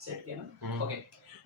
Set किया ना, okay.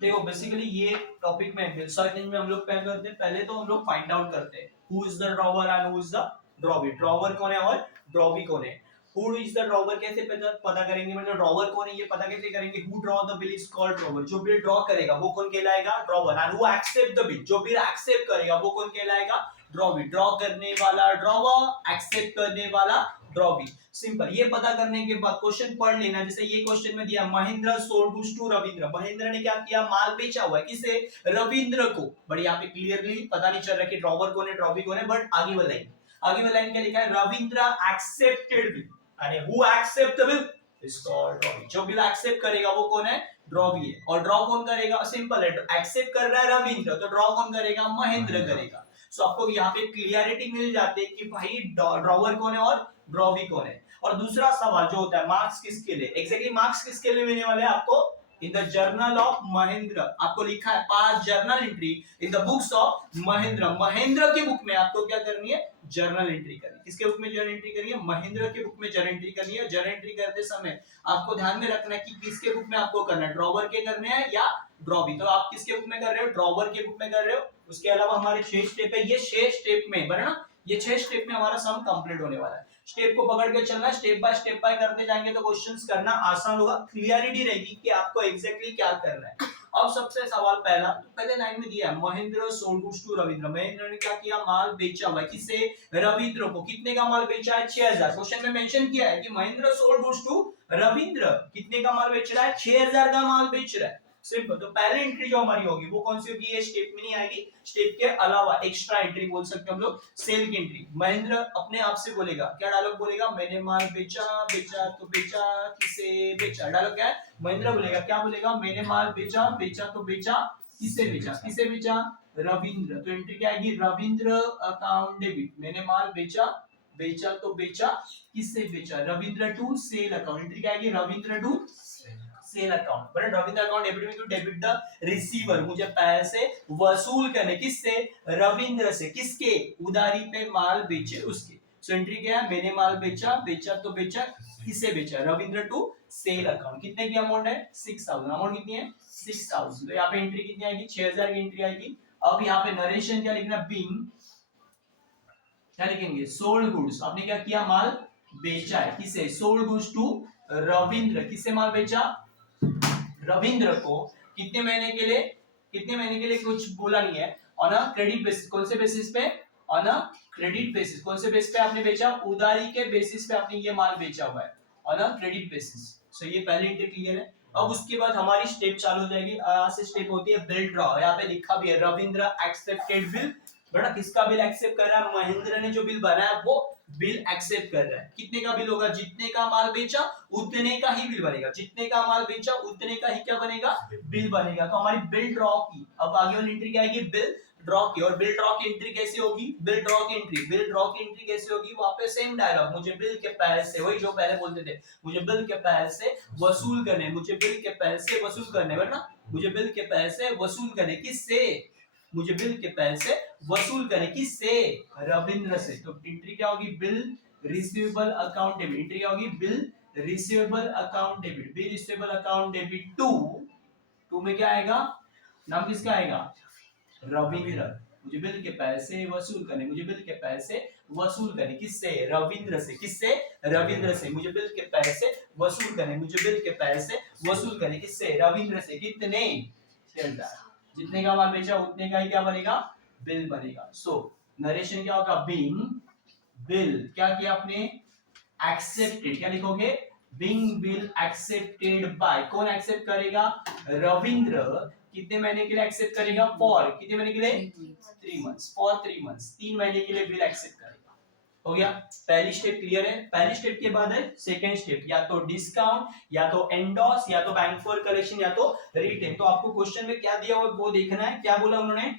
देखो बेसिकली ये टॉपिक में सर्च में हम लोग क्या करते हैं, पहले तो हम लोग फाइंड आउट करते हैं who is the drawer and who is the drawee. Drawer कौन है और ड्रॉवी कौन है। हु इज द ड्रॉवर कैसे पता करेंगे, मतलब ड्रॉवर कौन है ये पता कैसे करेंगे। Who draw the bill is called drawer. जो बिल ड्रॉ करेगा वो कौन कहलाएगा, drawer. And who accept the bill, जो बिल एक्सेप्ट करेगा वो कौन कहलाएगा, ड्रॉवी। ड्रॉ करने वाला ड्रॉवर, एक्सेप्ट करने वाला ड्रॉवी। सिंपल। ये पता करने के बाद क्वेश्चन पढ़ लेना। जैसे ये क्वेश्चन में दिया Mahendra sold goods to Ravindra. Mahendra ने क्या किया, माल बेचा हुआ है, किसे, रविंद्र को। बट यहाँ पे क्लियरली पता नहीं चल रहा कि ड्रॉवर कौन है ड्रॉवी कौन है। बट आगे वाला लाइन क्या लिखा है, रविंद्र एक्सेप्टेड बिल। अरे who accept the bill is called drawee. जो बिल एक्सेप्ट करेगा वो कौन है, ड्रॉवी है। और ड्रॉ कौन करेगा, सिंपल है, एक्सेप्ट कर रहा है रविंद्र, तो ड्रॉ कौन करेगा, महेंद्र करेगा। सो आपको यहाँ पे क्लियरिटी मिल जाती है कि भाई ड्रॉवर कौन है और ड्रॉवी कौन है। और दूसरा सवाल जो होता है मार्क्स किसके लिए, एग्जैक्टली मार्क्स किसके लिए मिलने वाले हैं आपको, in the journal of Mahendra. आपको लिखा है पास journal entry in the books of Mahendra. Mahendra की बुक में आपको क्या करनी है, जर्नल एंट्री करनी है। किसके बुक में जर्नल एंट्री करनी है, महेंद्र की बुक में जर्नल एंट्री करनी है। जर्नल एंट्री करते समय आपको ध्यान में रखना है कि किसके बुक में आपको करना है, ड्रॉवर के करने हैं या ड्रॉवी। तो आप किसके बुक में कर रहे हो, ड्रॉवर के बुक में कर रहे हो। उसके अलावा हमारे 6 स्टेप है, ये 6 स्टेप में बना ना, ये 6 स्टेप में हमारा सम कंप्लीट होने वाला है। स्टेप को पकड़ के चलना, स्टेप बाय करते जाएंगे तो क्वेश्चंस करना आसान होगा। क्लियरिटी रहेगी कि आपको एग्जैक्टली क्या करना है। अब सबसे सवाल पहला, तो पहले लाइन में दिया है Mahendra sold goods to Ravindra. Mahendra ने क्या किया, माल बेचा हुआ है, किसे, रविंद्र को। कितने का माल बेचा है, 6000। क्वेश्चन में मेंशन किया है कि Mahendra sold goods to Ravindra, कितने का माल बेच रहा है, 6000 का माल बेच रहा है। सिंपल। तो पहली एंट्री जो हमारी होगी वो कौन सी होगी, ये स्टेप में नहीं आएगी, स्टेप के अलावा एक्स्ट्रा एंट्री बोल सकते हैं हम लोग, सेल की एंट्री। महेंद्र अपने आप से बोलेगा, क्या डायलॉग बोलेगा, मैंने माल बेचा, बेचा तो बेचा, किसे बेचा। डायलॉग क्या है, महेंद्र बोलेगा, क्या बोलेगा, मैंने माल बेचा, बेचा तो बेचा, किसे बेचा, किसे बेचा, रविंद्र। तो एंट्री क्या आएगी, रविंद्र अकाउंट डेबिट। मैंने माल बेचा, बेचा तो बेचा, किससे बेचा, Ravindra to sale account. Entry क्या आएगी, Ravindra to sale account. But Ravindra account debit में टू डेबिट द रिसीवर, मुझे पैसे वसूल करने, किससे, रविंद्र से, किसके, उधारी पे माल बेचे उसके। सो एंट्री क्या है, मैंने माल बेचा, बेचा तो बेचा, किसे बेचा, रविंद्र टू सेल अकाउंट। कितने की अमाउंट है, 6000। अमाउंट कितनी है, 6000। तो यहाँ पे एंट्री कितनी आएगी, 6000 की एंट्री आएगी। अब यहाँ पे नरेशन क्या लिखना, बीइंग, क्या लिखेंगे, सोल्ड गुड्स। आपने क्या किया, माल बेचा है, किसे, सोल्ड गुड्स टू रविंद्र। किससे माल बेचा, रविंद्र को। कितने महीने के लिए, कितने महीने के लिए कुछ बोला नहीं है। ऑन अ क्रेडिट बेसिस, कौन से बेसिस पे, ऑन अ क्रेडिट बेसिस। कौन से बेसिस पे आपने बेचा, उधारी के बेसिस पे आपने ये माल बेचा हुआ है, ऑन अ क्रेडिट बेसिस। सो ये पहली एंट्री क्लियर है। अब उसके बाद हमारी स्टेप चालू हो जाएगी। यहाँ से स्टेप होती है बिल ड्रॉ। यहाँ पे लिखा भी है रविंद्र एक्सेप्टेड बिल। बड़ा किसका बिल एक्सेप्ट कर रहा है, महेंद्र ने जो बिल बनाया वो बिल एक्सेप्ट कर रहा है। कितने का बिल होगा, जितने का माल बेचा उतने का ही बिल बनेगा, जितने का माल बेचा उतने का ही क्या बनेगा, बिल बनेगा। तो हमारी बिल ड्रॉ की, अब आगे वाली एंट्री क्या आएगी, बिल ड्रॉ की। और बिल ड्रॉ की एंट्री कैसे होगी, बिल ड्रॉ की एंट्री, बिल ड्रॉ की एंट्री कैसे होगी, वहां पे सेम डायलॉग, मुझे बिल के पैसे, वही जो पहले बोलते थे, मुझे बिल के पैसे वसूल करने, मुझे बिल के पैसे वसूल करने, वरना मुझे बिल के पैसे वसूल करने, किससे, मुझे बिल के पैसे वसूल करने, किससे, रविंद्र से। तो एंट्री क्या होगी, bill receivable account debit. Entry क्या होगी, bill receivable account debit, bill receivable account debit to में क्या आएगा, नाम किसका आएगा, रविंद्र। मुझे बिल के पैसे वसूल करने, मुझे बिल के पैसे वसूल करने, किससे, रविंद्र से, किससे, रविंद्र से। मुझे बिल के पैसे वसूल करने, मुझे बिल के पैसे वसूल करने, किससे, रविंद्र से। कितने, जितने का माल बेचा उतने का ही क्या बनेगा, बिल बनेगा। सो नरेशन क्या होगा, बीइंग बिल, क्या किया आपने, एक्सेप्टेड, क्या लिखोगे, बीइंग बिल एक्सेप्टेड बाय, कौन एक्सेप्ट करेगा, रविंद्र। कितने महीने के लिए एक्सेप्ट करेगा, फॉर, कितने महीने के लिए, 3 मंथ्स, फॉर 3 मंथ्स, 3 महीने के लिए बिल एक्सेप्ट करेगा। हो गया, पहली स्टेप क्लियर है। पहली स्टेप के बाद है सेकंड स्टेप, या तो डिस्काउंट, या तो एंडोस, या तो बैंक फॉर कलेक्शन, या तो रिटेन। तो आपको क्वेश्चन में क्या दिया हुआ वो देखना है। क्या बोला उन्होंने,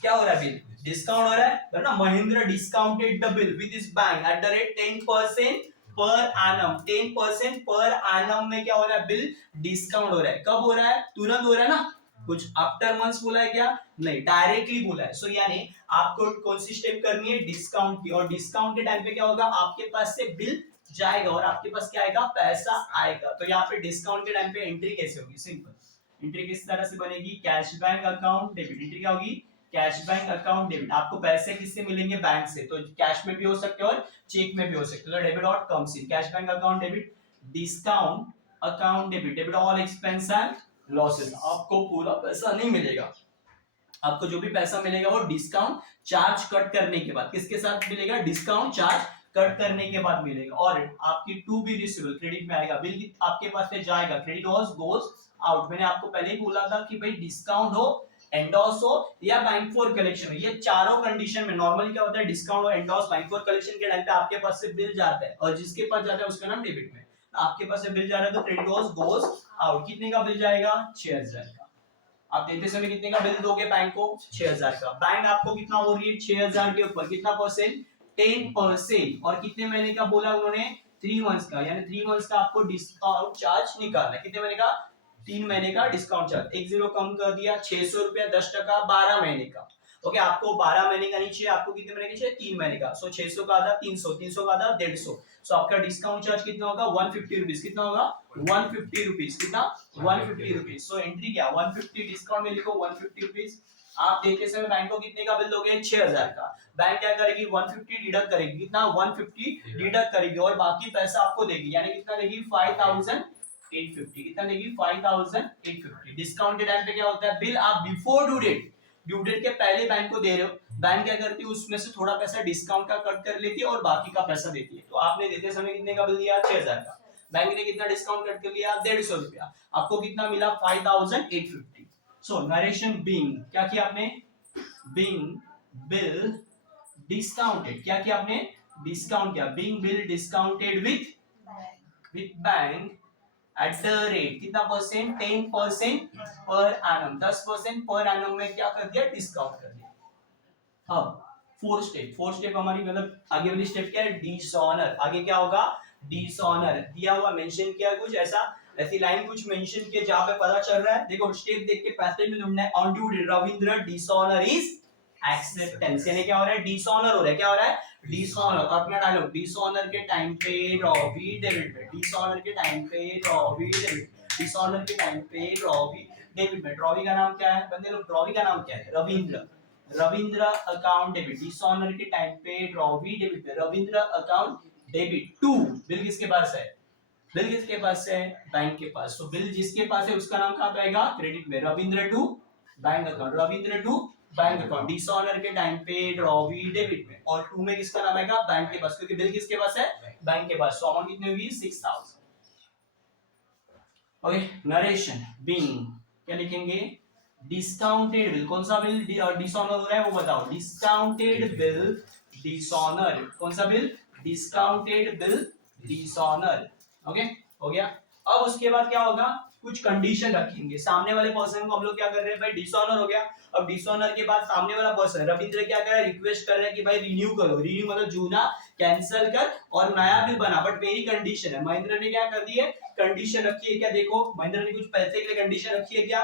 क्या हो रहा है, बिल डिस्काउंट हो रहा है ना, Mahendra discounted the bill with his bank at the rate 10% per annum. 10% per annum में क्या हो रहा है, बिल डिस्काउंट हो रहा है। कब हो रहा है, तुरंत हो रहा है ना, कुछ आफ्टर मंथ्स बोला है क्या, नहीं, डायरेक्टली बोला है। सो यानी आपको कौन सी स्टेप करनी है, डिस्काउंट की। और डिस्काउंट के टाइम पे क्या होगा, आपके पास से बिल जाएगा और आपके पास क्या आएगा, पैसा आएगा। तो यहाँ पे डिस्काउंट के टाइम पे एंट्री कैसे होगी, सिंपल एंट्री किस तरह से बनेगी, cash bank account debit. Entry क्या होगी, कैश बैंक अकाउंट डेबिट। आपको पैसे किससे मिलेंगे, बैंक से, तो कैश में भी हो सकते हैं और चेक में भी हो सकते हैं। तो debit dot comes in cash bank account debit, discount account debit, debit all expense and losses. आपको पूरा पैसा नहीं मिलेगा, आपको जो भी पैसा मिलेगा वो डिस्काउंट चार्ज कट करने के बाद, किसके साथ मिलेगा, डिस्काउंट चार्ज कट करने के बाद मिलेगा। और आपकी टू बी रिसीवेबल क्रेडिट में आएगा, बिल आपके पास से जाएगा, क्रेडिट वाज गोस आउट। मैंने आपको पहले ही बोला था कि भाई डिस्काउंट हो, एंडोस हो या बैंक फॉर कलेक्शन हो, ये चारों कंडीशन में नॉर्मली क्या होता है, डिस्काउंट और एंडोस बैंक फॉर कलेक्शन के टाइम पे आपके पास से बिल जाता है और जिसके पास जाता है उसका नाम डेबिट में। आपके पास से बिल जा रहा है तो क्रेडिट वाज गोस आउट। कितने का बिल जाएगा, 6000 का। आप देते समय कितने का बिल दोगे बैंक को, 6000 का। बैंक आपको कितना हो रही है, 6000 के ऊपर कितना परसेंट, 10%। और कितने महीने का बोला उन्होंने, 3 मंथ्स का, यानी 3 मंथ्स का आपको डिस्काउंट चार्ज निकालना है। कितने महीने का, 3 महीने का डिस्काउंट चार्ज। एक जीरो कम कर दिया, 600 रुपया 10%, 12 महीने का। ओके, आपको 12 महीने का नहीं चाहिए, आपको कितने महीने का चाहिए, 3 महीने का। सो 600 का आधा 300, 300 का आधा 150। सो आपका डिस्काउंट चार्ज कितना होगा, 150 रुपीस। कितना होगा, 150 रुपीस। कितना, 150 रुपीस। सो एंट्री क्या, 150, डिस्काउंट में लिखो 150 रुपीस। आप देते समय बैंक को कितने का बिल दोगे, 6000 का। बैंक क्या करेगी, 150 डिडक्ट करेगी। कितना, 150 डिडक्ट करेगी और बाकी पैसा आपको देगी, यानी कितना देगी, 5850। कितना देगी, 5850। डिस्काउंट के टाइम पे क्या होता है, बिल आप बिफोर ड्यू डेट के पहले बैंक को दे रहे हो, बैंक क्या करती है, उसमें से थोड़ा पैसा डिस्काउंट का कट कर लेती है और बाकी का पैसा देती है। तो आपने देते समय कितने का बिल दिया, 6000 का, बैंक ने कितना डिस्काउंट कट कर लिया, 150 रुपया। आपको कितना मिला, 5850। सो नरेशन बीइंग, क्या किया आपने, बीइंग बिल डिस्काउंटेड, क्या किया आपने, डिस्काउंट किया, being bill discounted with bank at the rate, कितना percent, 10% per annum, 10% per annum में क्या कर दिया, डिस्काउंट कर दिया। अब फोर्थ स्टेप हमारी मतलब आगे वाली स्टेप क्या है, डिसऑनर। आगे क्या होगा, डिसऑनर दिया हुआ, मेंशन किया कुछ ऐसा, ऐसी लाइन कुछ मेंशन किया जहां पे पता चल रहा है, देखो स्टेप देख के पैसेज में ढूंढना है। On due Ravindra dishonour is acceptance, यानी क्या हो रहा है, डिसऑनर हो रहा है। क्या हो रहा है, डिसऑनर। अपना डायलॉग, डिसऑनर के टाइम पे रॉबी डेबिट में, डिसऑनर के टाइम पे रॉबी डेबिट, डिसऑनर के टाइम पे रॉबी डेबिट में। रॉबी का नाम क्या है, बंदे लोग, रॉबी का नाम क्या है, Ravindra. Ravindra account debit, dishonour के टाइम पे रॉबी डेबिट में, Ravindra account debit to, bill किसके पास है, बिल किसके पास है, बैंक के पास। तो बिल जिसके पास है उसका नाम कहां पे आएगा, क्रेडिट में, Ravindra to bank account, Ravindra to bank account. Dishonour के टाइम पे रॉबी डेबिट में, और टू में किसका नाम आएगा, बैंक के पास, क्योंकि बिल किसके पास है, बैंक के पास। सो अमाउंट कितनी होगी, 6000। ओके, नरेशन बीइंग क्या लिखेंगे, डिस्काउंटेड बिल, कौन सा बिल डिसऑनर हो रहा है वो बताओ, डिस्काउंटेड बिल डिसऑनर, कौन सा bill, discounted bill dishonour. Okay, हो गया। अब उसके बाद क्या होगा, कुछ कंडीशन रखेंगे। सामने वाले पर्सन को हम लोग क्या कर रहे हैं भाई, डिसऑनर हो गया। अब डिसऑनर के बाद सामने वाला पर्सन रविंद्र क्या कर रहा है, रिक्वेस्ट कर रहा है कि भाई रिन्यू करो, रिन्यू मतलब जूना कैंसिल कर और नया बिल बना, बट मेरी कंडीशन है। महेंद्र ने क्या कर दी है, कंडीशन रखी है क्या, देखो महेंद्र ने कुछ पैसे के लिए कंडीशन रखी है क्या,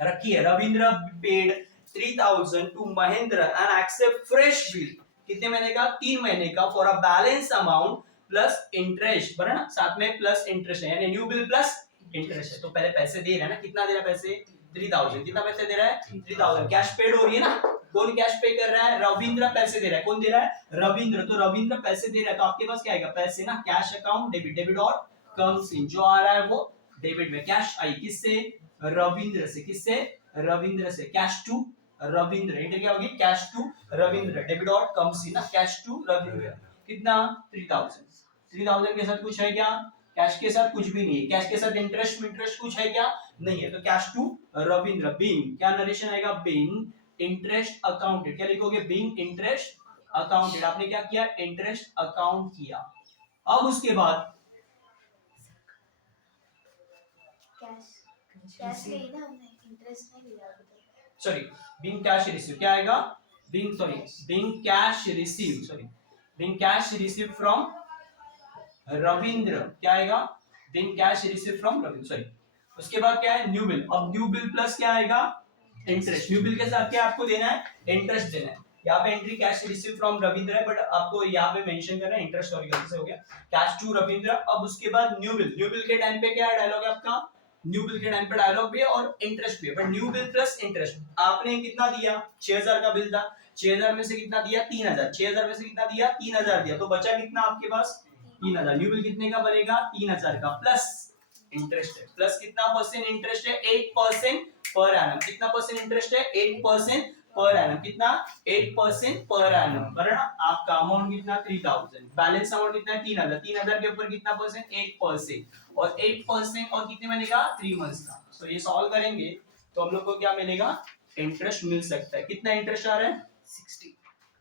रखी है, Ravindra paid 3000 to Mahendra and accept fresh bill, कितने महीने का, 3 महीने का, for a balance amount plus interest, बराबर ना, साथ में प्लस इंटरेस्ट है, यानी न्यू बिल प्लस इंटरेस्ट है। तो पहले पैसे दे रहा है ना, कितना दे रहा है पैसे, 3000। कितना पैसे दे रहा है, 3000। कैश पेड हो रही है ना, कौन कैश पे कर रहा है, रविंद्र पैसे दे रहा है। कौन दे रहा है, रविंद्र। तो रविंद्र पैसे दे रहा है तो आपके पास क्या आएगा, पैसे ना, कैश अकाउंट डेबिट, डेबिट और कम्स इन, जो आ रहा है वो डेबिट में, कैश आई किससे, रविंद्र से, किससे, रविंद्र से, कैश टू रविंद्र, एंटर क्या होगी, कैश टू रविंद्र, डेबिट और कम्स इन ना, कैश टू रविंद्र। कितना, 3000। 3000 के साथ कुछ है क्या, कैश के साथ कुछ भी नहीं है, कैश के साथ इंटरेस्ट कुछ है क्या, नहीं है। तो कैश टू रविंद्र, बीइंग क्या नरेशन आएगा, बीइंग इंटरेस्ट अकाउंटेड, क्या लिखोगे, बीइंग इंटरेस्ट अकाउंटेड। आपने क्या किया, इंटरेस्ट अकाउंट किया। अब उसके बाद कैश ले ना, हमने इंटरेस्ट नहीं लिया अभी तक। सॉरी, बीइंग कैश रिसीव क्या आएगा, being cash receive, being cash receive from Ravindra, क्या आएगा, being cash receive from Ravindra, sorry. उसके बाद क्या है, न्यू बिल। अब न्यू बिल प्लस क्या आएगा, इंटरेस्ट। न्यू बिल के साथ क्या आपको देना है, इंटरेस्ट देना है। यहाँ पे entry cash receive from Ravindra है, बट आपको यहाँ पे मेंशन करना है इंटरेस्ट, सॉरी गलती से हो गया, कैश टू रविंद्र। अब उसके बाद न्यू बिल के टाइम पे क्या डायलॉग है आपका, न्यू बिल के टाइम पे डायलॉग भी है और इंटरेस्ट भी है, but new bill plus interest. आपने कितना दिया, 6000 का बिल था, 6000 में से कितना दिया, 3000, 6000 में से कितना दिया, 3000 दिया, तो बचा कितना आपके पास, 3000। न्यू बिल कितने का बनेगा, 3000 का, प्लस इंटरेस्ट है, प्लस कितना परसेंट इंटरेस्ट है, 8% पर एनम। कितना परसेंट इंटरेस्ट है, 8% पर एनम। कितना, 8% पर एनम, बराबर ना। आपका अमाउंट कितना, 3000, बैलेंस अमाउंट कितना है, 3000, 3000 के ऊपर कितना परसेंट, 8%, और 8% और कितने महीने का, 3 मंथ्स का। तो ये सॉल्व करेंगे तो हम लोग को क्या मिलेगा, इंटरेस्ट मिल सकता है। कितना इंटरेस्ट आ रहा है,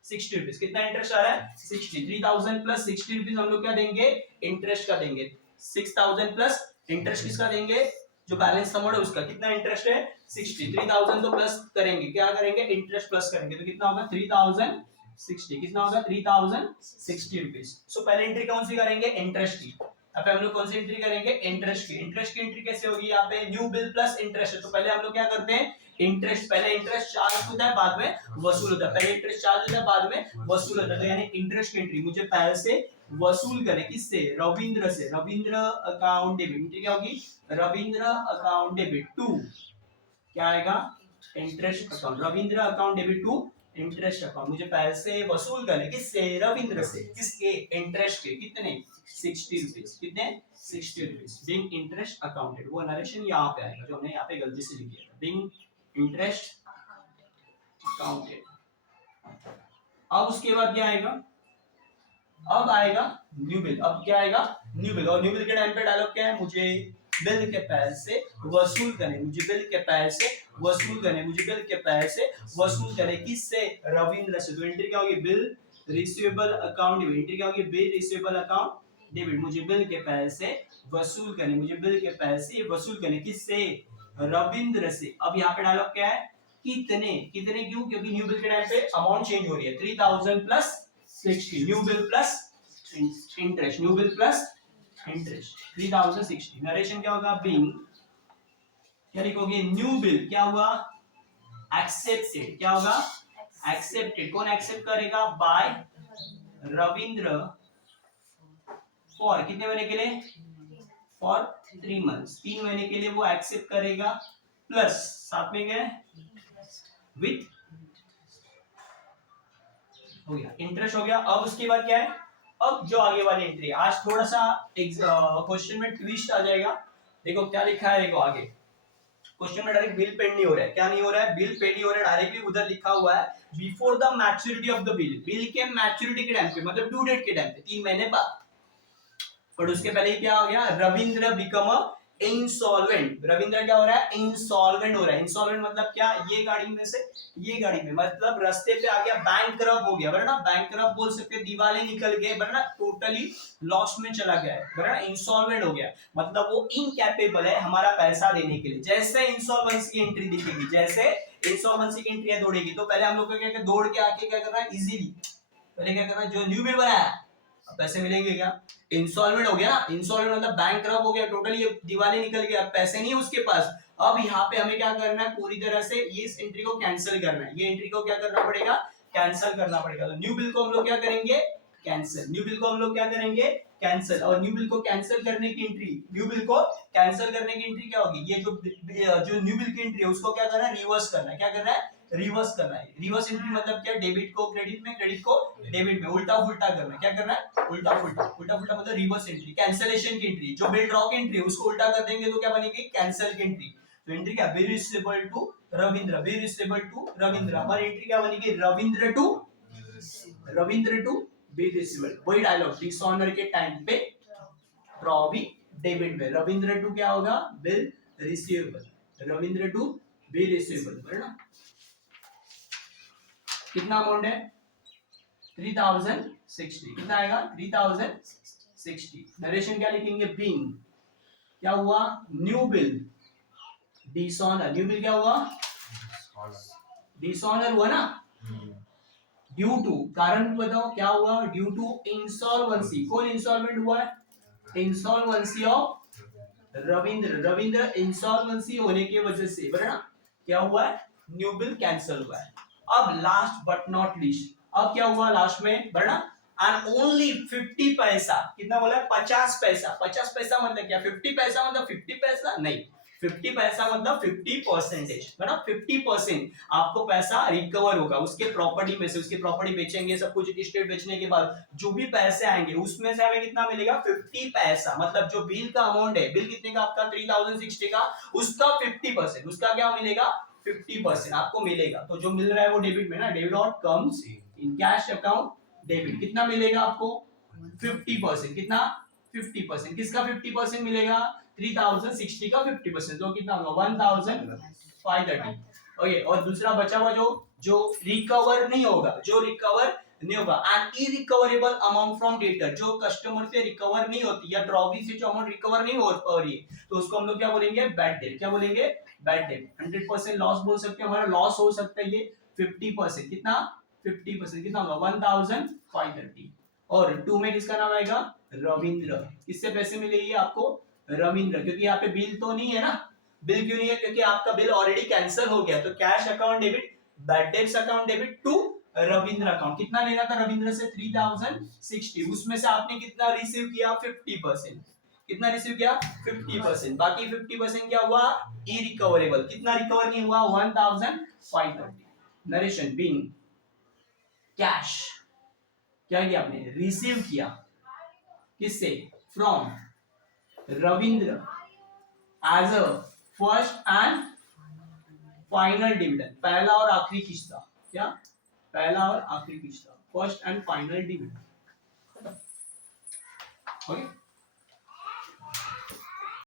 60 रुपीज। कितना इंटरेस्ट आ रहा है, 60। 3000 प्लस 60 रुपीज हम लोग क्या देंगे, इंटरेस्ट का देंगे। 6000 प्लस इंटरेस्ट किसका देंगे, जो बैलेंस अमाउंट है उसका। कितना इंटरेस्ट है, 60। 3000 तो प्लस करेंगे, क्या करेंगे, इंटरेस्ट प्लस करेंगे, तो कितना होगा, 3060। कितना होगा, 3060 रुपीज। सो पहले एंट्री कौन सी करेंगे, इंटरेस्ट की। अब हम लोग कौन सी एंट्री करेंगे, इंटरेस्ट की। इंटरेस्ट की एंट्री कैसे होगी, यहाँ पे न्यू बिल प्लस इंटरेस्ट है, तो पहले हम लोग क्या करते हैं, इंटरेस्ट, पहले इंटरेस्ट चार्ज होता है बाद में वसूल होता है, पहले इंटरेस्ट चार्ज होता है बाद में वसूल होता है। तो यानी इंटरेस्ट की एंट्री मुझे पहले से वसूल करें, किससे, रविंद्र से। रविंद्र अकाउंट डेबिट, क्या होगी, रविंद्र अकाउंट डेबिट टू, क्या आएगा, interest account. Ravindra account debit to interest account, मुझे पैसे वसूल करने, किससे, रविंद्र से। किसके, इंटरेस्ट के। कितने, 60 रुपीज। कितने, 60 रुपीज। बिंग इंटरेस्ट अकाउंटेड, वो नरेशन यहाँ पे आएगा जो हमने यहाँ पे गलती से लिख दिया था, बिंग इंटरेस्ट अकाउंटेड। अब उसके बाद क्या आएगा, अब आएगा न्यू बिल। अब क्या आएगा, न्यू बिल। और न्यू बिल के टाइम पे डायलॉग क्या है, मुझे बिल के पैसे वसूल करने, मुझे बिल के पैसे वसूल करने, मुझे बिल के पैसे वसूल करने, किससे, रविंद्र से। तो एंट्री क्या होगी, bill receivable account debit. Entry क्या होगी, बिल रिसीवेबल अकाउंट डेबिट, मुझे बिल के पैसे वसूल करने, मुझे बिल के पैसे वसूल करने, किससे, रविंद्र से। अब यहाँ पे डायलॉग क्या है, कितने, कितने क्यों, क्योंकि न्यू बिल के टाइम पे अमाउंट चेंज हो रही है। 3000 plus 60, new bill plus interest, new bill plus interest, 3060। Narration क्या होगा, बीइंग, क्या लिखोगे, न्यू बिल क्या हुआ, एक्सेप्टेड। क्या होगा, एक्सेप्टेड। कौन एक्सेप्ट करेगा, बाय रविंद्र, फॉर कितने महीने के लिए, फॉर 3 मंथ्स, 3 महीने के लिए वो एक्सेप्ट करेगा, प्लस साथ में क्या है, विथ, हो गया इंटरेस्ट हो गया। अब उसके बाद क्या है, अब जो आगे वाली एंट्री, आज थोड़ा सा क्वेश्चन में ट्विस्ट आ जाएगा। देखो क्या लिखा है, देखो आगे क्वेश्चन में डायरेक्ट बिल पेड नहीं हो रहा है, क्या नहीं हो रहा है, बिल पेड नहीं हो रहा है, डायरेक्टली उधर लिखा हुआ है before the maturity of the bill. Bill के मैच्योरिटी के टाइम पे, मतलब ड्यू डेट के टाइम पे, 3 महीने बाद। पर उसके पहले ही क्या हो गया, Ravindra become a insolvent. Ravindra क्या हो रहा है, इंसॉल्वेंट हो रहा है। इंसॉल्वेंट मतलब क्या, ये गाड़ी में से ये गाड़ी में, मतलब रास्ते पे आ गया, बैंकरप्ट हो गया, बराबर ना। बैंकरप्ट बोल सकते हैं, दिवाले निकल गए, बराबर ना, टोटली लॉस में चला गया है, बराबर ना। इंसॉल्वेंट हो गया मतलब वो इनकैपेबल है हमारा पैसा देने के लिए। जैसे इंसॉल्वेंसी की एंट्री दिखेगी, जैसे इंसॉल्वेंसी की एंट्री दौड़ेगी, तो पहले हम लोग को क्या दौड़ के आके क्या करना है, इजीली पहले क्या करना है, जो न्यू बिल बनाया पैसे मिलेंगे क्या, इंसॉल्वेंट हो गया ना। इंसॉल्वेंट मतलब बैंकरप्ट हो गया, टोटली दिवाली निकल गया, पैसे नहीं है उसके पास। अब यहाँ पे हमें क्या करना है, पूरी तरह से ये इस एंट्री को कैंसिल करना है, ये एंट्री को क्या करना पड़ेगा, कैंसिल करना पड़ेगा। तो न्यू बिल को हम लोग क्या करेंगे, कैंसिल। न्यू बिल को हम लोग क्या करेंगे, कैंसिल। और न्यू बिल को कैंसिल करने की एंट्री, न्यू बिल को कैंसिल करने की एंट्री क्या होगी, ये जो न्यू बिल की एंट्री है उसको क्या करना है, रिवर्स करना है। क्या करना है, रिवर्स करना है। रिवर्स एंट्री मतलब क्या, डेबिट को क्रेडिट में, क्रेडिट को डेबिट में, उल्टा फुल्टा करना है। क्या करना है, उल्टा फुल्टा। उल्टा फुल्टा मतलब रिवर्स एंट्री, कैंसिलेशन की एंट्री। जो बिल ड्रॉ की एंट्री है उसको उल्टा कर देंगे तो क्या बनेगी, कैंसिल की एंट्री। तो एंट्री क्या, bill receivable to Ravindra, bill receivable to Ravindra. हमारी एंट्री क्या बनेगी, रविंद्र टू बिल रिसीवेबल। वही डायलॉग, डिसऑनर के टाइम पे ड्रॉ भी डेबिट में, रविंद्र टू क्या होगा, bill receivable, Ravindra to bill receivable, है ना। कितना अमाउंट है, 3060। कितना आएगा, 3060। नरेशन क्या लिखेंगे, बीइंग, क्या हुआ, new bill dishonour. New bill क्या हुआ, डिसऑनर हुआ ना, ड्यू टू, कारण बताओ क्या हुआ, ड्यू टू इंसॉल्वेंसी। कौन इंसॉल्वेंट हुआ है, insolvency of Ravindra. Ravindra insolvency होने की वजह से, बराबर ना, क्या हुआ है, न्यू बिल कैंसिल हुआ है। अब लास्ट बट नॉट लीस्ट, अब क्या हुआ लास्ट में भरना, एंड ओनली 50 पैसा, कितना बोला 50 पैसा, 50 पैसा मतलब क्या, 50 पैसा मतलब 50 पैसा नहीं, 50 पैसा मतलब 50%, मतलब 50% आपको पैसा रिकवर होगा उसके प्रॉपर्टी में से, उसकी प्रॉपर्टी बेचेंगे सब कुछ, स्टेट बेचने के बाद जो भी पैसे आएंगे उसमें से हमें कितना मिलेगा 50 पैसा, मतलब जो बिल का अमाउंट है, बिल कितने का आपका 3060 का, उसका 50%, उसका क्या मिलेगा 50% आपको मिलेगा। तो जो मिल रहा है वो डेबिट में ना, डेबिट और comes in cash account debit, कितना मिलेगा आपको 50%, कितना 50%, किसका 50% मिलेगा 3060 का 50%, तो कितना होगा 1530। ओके, और दूसरा बचा हुआ जो रिकवर नहीं होगा, जो रिकवर नहीं होगा, and irrecoverable amount from debtor, जो कस्टमर से रिकवर नहीं होती या ड्रॉवी से जो अमाउंट रिकवर नहीं हो पा रही है, तो उसको हम लोग क्या बोलेंगे बैड डेट, क्या बोलेंगे बैड डेट। 100% लॉस बोल सकते हैं, हमारा लॉस हो सकता है ये 50%, कितना 50%, कितना होगा 1530। और 2 में किसका नाम आएगा रविंद्र, किससे पैसे मिलेगी आपको रविंद्र, क्योंकि यहाँ पे बिल तो नहीं है ना, बिल क्यों नहीं है, क्योंकि आपका बिल ऑलरेडी कैंसिल हो गया, तो cash account debit, bad debts account debit to Ravindra account. कितना लेना था रविंद्र से 3060, उसमें से आपने कितना रिसीव किया 50%, कितना रिसीव किया 50%, बाकी 50% क्या हुआ इरिकवरेबल, कितना रिकवर नहीं हुआ 1530। नरेशन बीइंग कैश, क्या किया आपने रिसीव किया, किससे from Ravindra as a first and final dividend, पहला और आखिरी किस्ता, क्या पहला और आखिरी किस्ता, first and final dividend. Okay